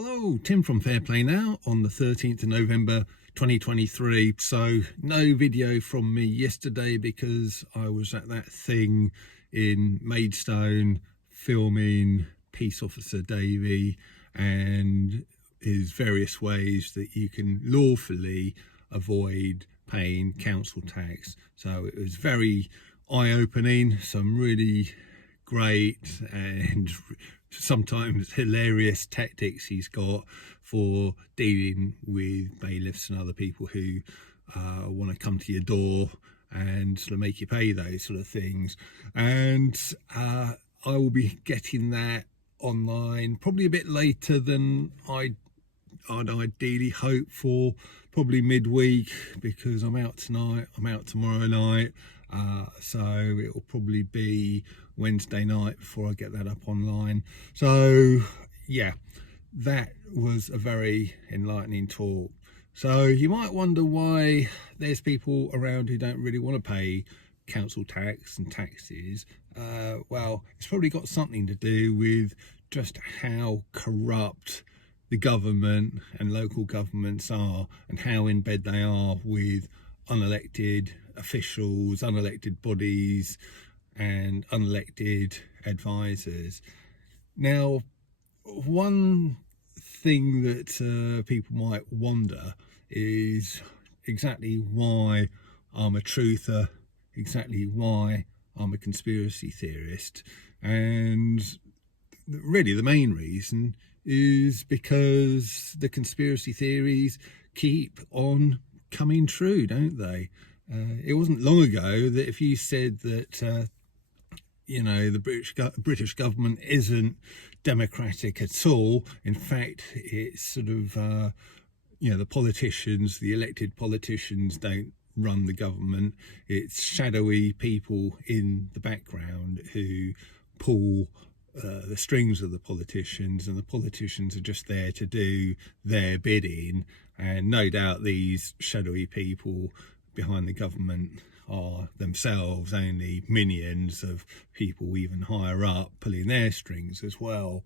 Hello, Tim from Fair Play Now on the 13th of November 2023. So no video from me yesterday because I was at that thing in Maidstone filming Peace Officer Davey and his various ways that you can lawfully avoid paying council tax. So it was very eye-opening, some really great and sometimes hilarious tactics he's got for dealing with bailiffs and other people who want to come to your door and sort of make you pay those sort of things. And I will be getting that online probably a bit later than I'd ideally hope for, probably midweek, because I'm out tonight, I'm out tomorrow night, so it will probably be Wednesday night before I get that up online. So yeah, that was a very enlightening talk. So you might wonder why there's people around who don't really want to pay council tax and taxes. Well, it's probably got something to do with just how corrupt the government and local governments are and how in bed they are with unelected officials, unelected bodies and unelected advisors. Now, one thing that people might wonder is exactly why I'm a truther, exactly why I'm a conspiracy theorist. And really the main reason is because the conspiracy theories keep on coming true, don't they? It wasn't long ago that if you said that the British government isn't democratic at all, in fact it's sort of the politicians, the elected politicians don't run the government, it's shadowy people in the background who pull the strings of the politicians, and the politicians are just there to do their bidding. And no doubt these shadowy people behind the government are themselves only minions of people even higher up pulling their strings as well.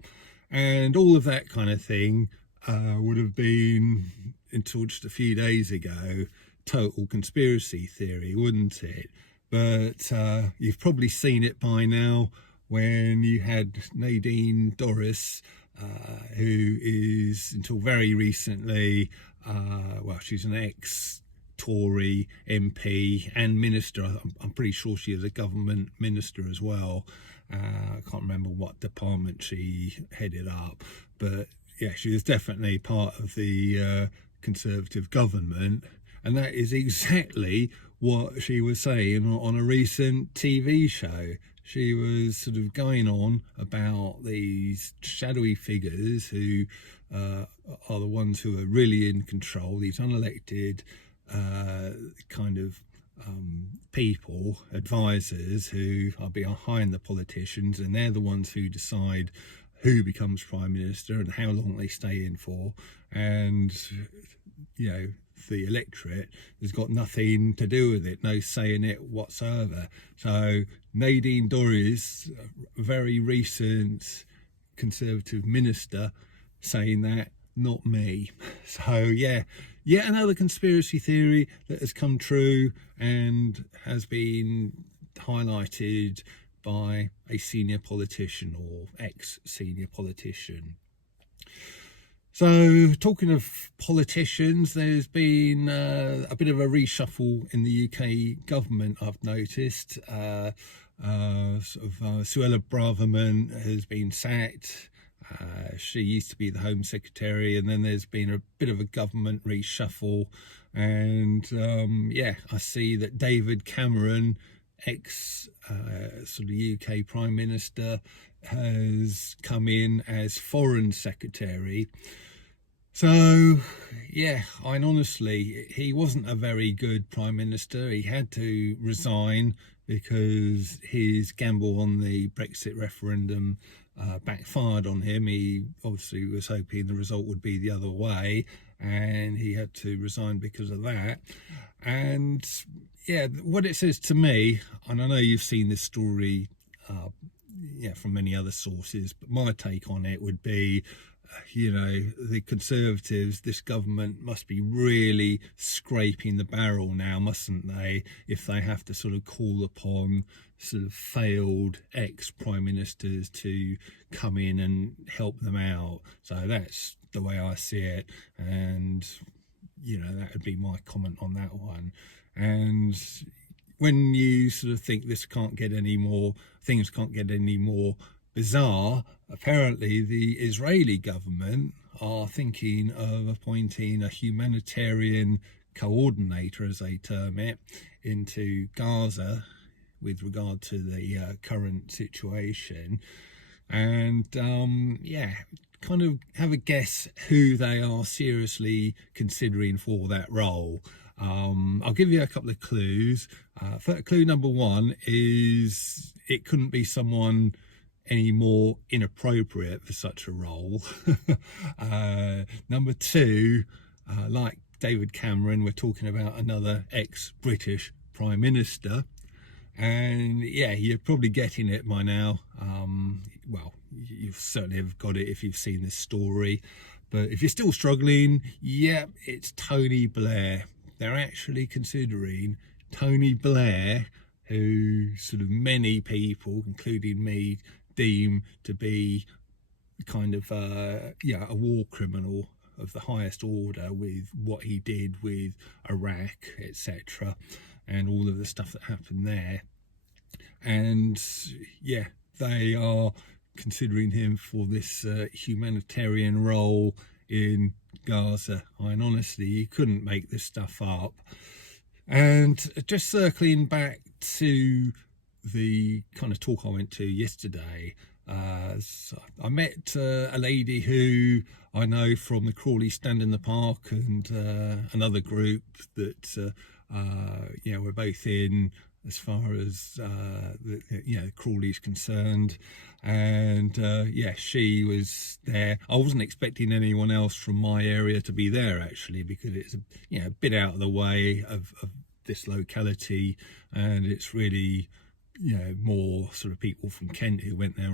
And all of that kind of thing would have been, until just a few days ago, total conspiracy theory, wouldn't it? But you've probably seen it by now when you had Nadine Dorries, who is, until very recently, she's an ex-Tory MP and minister. I'm pretty sure she is a government minister as well. I can't remember what department she headed up, but yeah, she was definitely part of the Conservative government. And that is exactly what she was saying on a recent TV show. She was sort of going on about these shadowy figures who are the ones who are really in control, these unelected people, advisors who are behind the politicians, and they're the ones who decide who becomes Prime Minister and how long they stay in for. And the electorate has got nothing to do with it, no say in it whatsoever. So Nadine Dorries, a very recent Conservative minister, saying that, not me. So yeah, yet another conspiracy theory that has come true and has been highlighted by a senior politician or ex-senior politician. So talking of politicians, there's been a bit of a reshuffle in the UK government, I've noticed. Suella Braverman has been sacked. She used to be the Home Secretary, and then there's been a bit of a government reshuffle. And I see that David Cameron, UK Prime Minister, has come in as Foreign Secretary. So yeah, honestly, he wasn't a very good Prime Minister. He had to resign because his gamble on the Brexit referendum backfired on him. He obviously was hoping the result would be the other way, and he had to resign because of that. And yeah, what it says to me, and I know you've seen this story from many other sources, but my take on it would be the Conservatives, this government must be really scraping the barrel now, mustn't they, if they have to sort of call upon sort of failed ex-prime ministers to come in and help them out. So that's the way I see it, and that would be my comment on that one. And when you sort of think things can't get any more bizarre, apparently the Israeli government are thinking of appointing a humanitarian coordinator, as they term it, into Gaza with regard to the current situation. And kind of have a guess who they are seriously considering for that role. I'll give you a couple of clues. Clue number one is it couldn't be someone any more inappropriate for such a role. Number two, like David Cameron, we're talking about another ex-British Prime Minister. And yeah, you're probably getting it by now. Well, you certainly have got it if you've seen this story. But if you're still struggling, yeah, it's Tony Blair. They're actually considering Tony Blair, who sort of many people, including me, deem to be kind of a war criminal of the highest order with what he did with Iraq, etc., and all of the stuff that happened there. And yeah, they are considering him for this humanitarian role in Gaza. And honestly, you couldn't make this stuff up. And just circling back to the kind of talk I went to yesterday, so I met a lady who I know from the Crawley Stand in the Park and another group that we're both in as far as Crawley's concerned. And she was there. I wasn't expecting anyone else from my area to be there, actually, because it's a bit out of the way of this locality, and it's really more sort of people from Kent who went there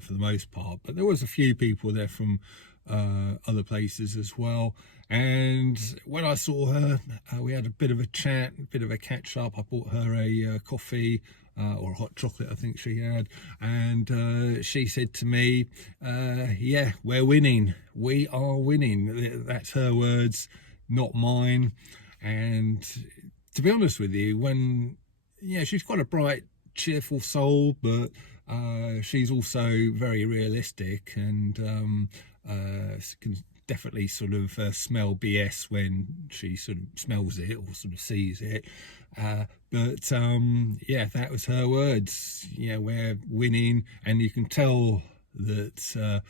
for the most part. But there was a few people there from other places as well. And when I saw her, we had a bit of a chat, a bit of a catch up. I bought her a coffee or a hot chocolate, I think she had, and she said to me, we're winning, we are winning. That's her words, not mine. And to be honest with you, she's quite a bright, cheerful soul, but she's also very realistic, and can definitely sort of smell BS when she sort of smells it or sort of sees it. But that was her words. We're winning, and you can tell that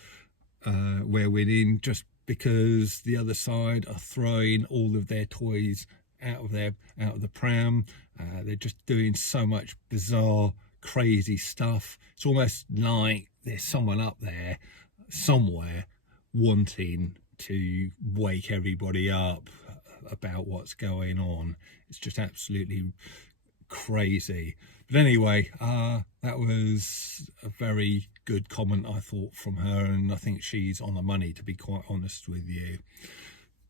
we're winning just because the other side are throwing all of their toys out of the pram. They're just doing so much bizarre, crazy stuff. It's almost like there's someone up there somewhere wanting to wake everybody up about what's going on. It's just absolutely crazy. But anyway, that was a very good comment, I thought, from her, and I think she's on the money, to be quite honest with you.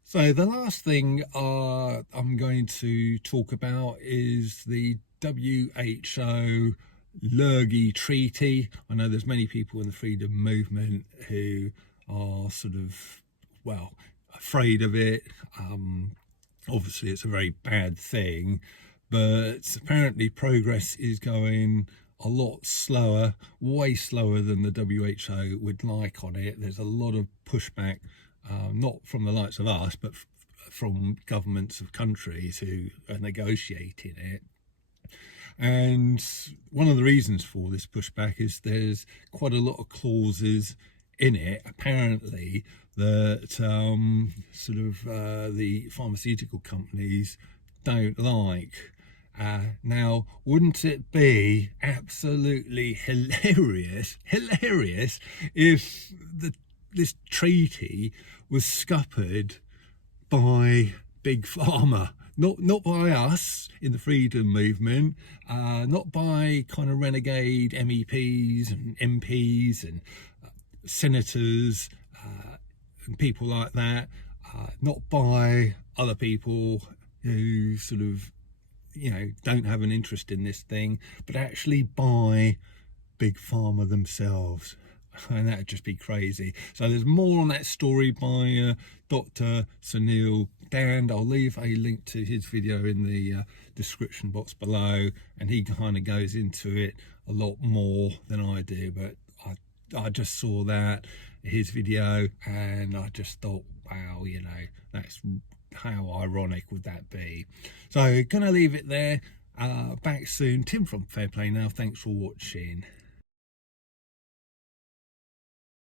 So the last thing I'm going to talk about is the WHO Lurgy Treaty. I know there's many people in the freedom movement who are sort of, afraid of it. Obviously, it's a very bad thing, but apparently progress is going a lot slower, way slower than the WHO would like on it. There's a lot of pushback, not from the likes of us, but from governments of countries who are negotiating it. And one of the reasons for this pushback is there's quite a lot of clauses in it, apparently, that the pharmaceutical companies don't like. Now, wouldn't it be absolutely hilarious if this treaty was scuppered by Big Pharma? Not by us in the freedom movement, not by kind of renegade MEPs and MPs and senators, and people like that, not by other people who sort of, you know, don't have an interest in this thing, but actually by big pharma themselves. And that'd just be crazy. So there's more on that story by Dr. Sunil Dand. I'll leave a link to his video in the description box below, and he kind of goes into it a lot more than I do, but I just saw that, his video, and I just thought, wow, you know, that's how ironic would that be. So gonna leave it there. Back soon. Tim from Fair Play Now. Thanks for watching.